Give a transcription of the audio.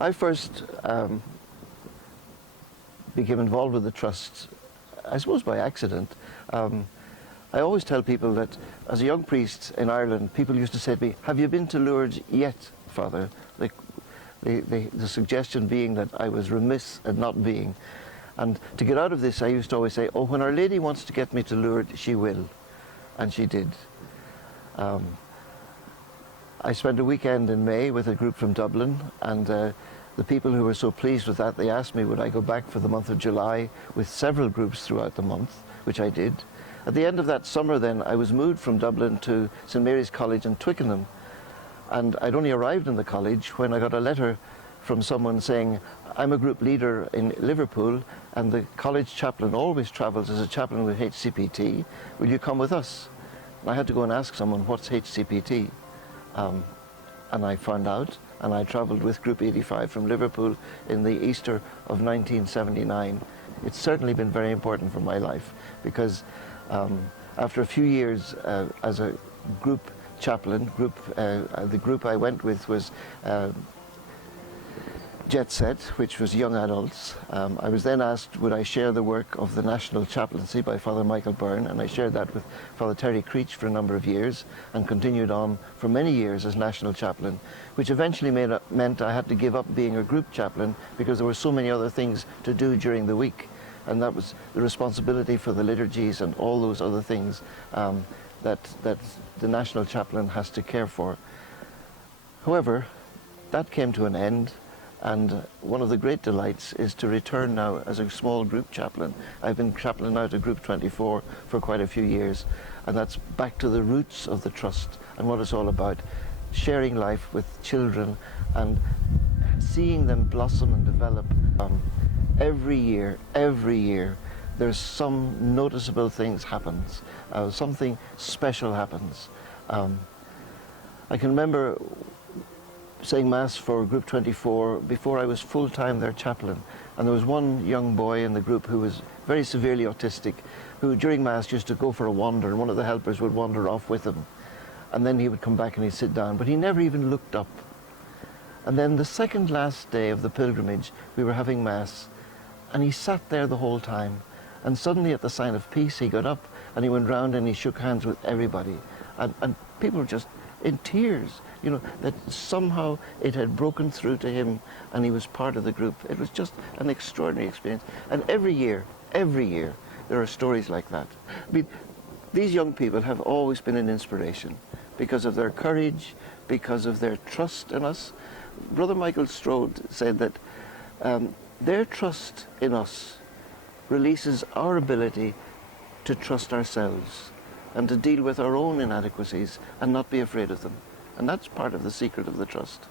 I first became involved with the trust, I suppose by accident. I always tell people that as a young priest in Ireland, people used to say to me, "Have you been to Lourdes yet, Father?" The suggestion being that I was remiss at not being. And to get out of this, I used to always say, "Oh, when Our Lady wants to get me to Lourdes, she will." And she did. I spent a weekend in May with a group from Dublin, and the people who were so pleased with that, they asked me would I go back for the month of July with several groups throughout the month, which I did. At the end of that summer then, I was moved from Dublin to St Mary's College in Twickenham, and I'd only arrived in the college when I got a letter from someone saying, "I'm a group leader in Liverpool, and the college chaplain always travels as a chaplain with HCPT. Will you come with us?" And I had to go and ask someone, "What's HCPT?" And I found out, and I travelled with Group 85 from Liverpool in the Easter of 1979. It's certainly been very important for my life, because after a few years as a group chaplain, the group I went with was Jet Set, which was young adults. I was then asked would I share the work of the National Chaplaincy by Father Michael Byrne, and I shared that with Father Terry Creech for a number of years and continued on for many years as National Chaplain, which eventually meant I had to give up being a group chaplain because there were so many other things to do during the week, and that was the responsibility for the liturgies and all those other things that the National Chaplain has to care for. However, that came to an end. And one of the great delights is to return now as a small group chaplain. I've been chaplain now to Group 24 for quite a few years, and that's back to the roots of the trust and what it's all about, sharing life with children and seeing them blossom and develop. Every year, there's some noticeable things happens, something special happens. I can remember saying Mass for Group 24 before I was full-time their chaplain, and there was one young boy in the group who was very severely autistic, who during Mass used to go for a wander, and one of the helpers would wander off with him, and then he would come back and he'd sit down, but he never even looked up. And then the second last day of the pilgrimage, we were having Mass, and he sat there the whole time, and suddenly at the sign of peace he got up and he went round and he shook hands with everybody, and people were just in tears, you know, that somehow it had broken through to him and he was part of the group. It was just an extraordinary experience. And every year, there are stories like that. I mean, these young people have always been an inspiration because of their courage, because of their trust in us. Brother Michael Strode said that their trust in us releases our ability to trust ourselves and to deal with our own inadequacies and not be afraid of them. And that's part of the secret of the trust.